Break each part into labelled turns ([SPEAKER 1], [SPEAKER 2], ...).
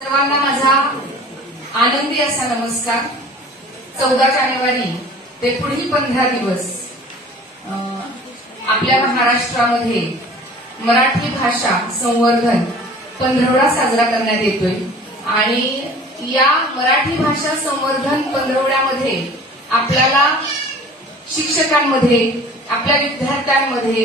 [SPEAKER 1] सर्वांना माझा आनंदी असा नमस्कार. चौदा जानेवारी ते पुढील पंधरा दिवस अं, आपल्या महाराष्ट्रामध्ये मराठी भाषा संवर्धन पंधरवडा साजरा करण्यात येतोय. आणि या मराठी भाषा संवर्धन पंधरवड्यामध्ये आपल्याला शिक्षकांमध्ये आपल्या विद्यार्थ्यांमध्ये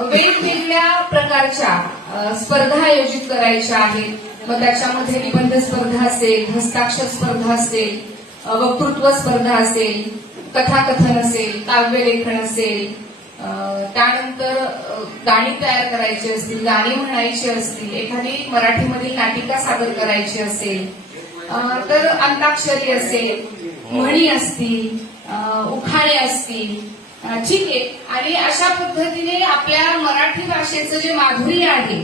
[SPEAKER 1] वेगवेगळ्या प्रकारच्या स्पर्धा आयोजित करायच्या आहेत. मग त्याच्यामध्ये निबंध स्पर्धा असेल हस्ताक्षर स्पर्धा असेल वक्तृत्व स्पर्धा असेल कथाकथन असेल काव्यलेखन असेल त्यानंतर गाणी तयार करायची असतील गाणी म्हणायची असतील एखादी मराठीमधील नाटिका सादर करायची असेल तर अंताक्षरी असेल म्हणी असतील उखाणे असतील ठीक आहे. आणि अशा पद्धतीने आपल्या मराठी भाषेचं जे माधुर्य आहे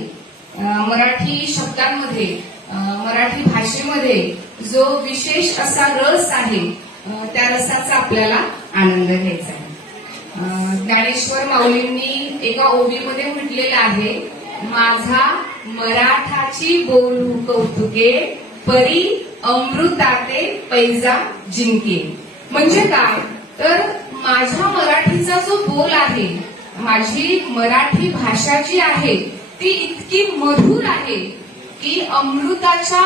[SPEAKER 1] मराठी शब्दांमध्ये मराठी भाषेमध्ये जो विशेष असा रस आहे त्या रसाचा आपल्याला आनंद घ्यायचा आहे. ज्ञानेश्वर माऊलींनी एका ओबीमध्ये म्हटलेलं आहे माझा मराठाची बोलू कौतुके परी अमृताते पैजा जिंके. म्हणजे काय? तर माझ्या मराठीचा जो बोल आहे माझी मराठी भाषा जी आहे ती इतकी मधुर आहे की अमृताच्या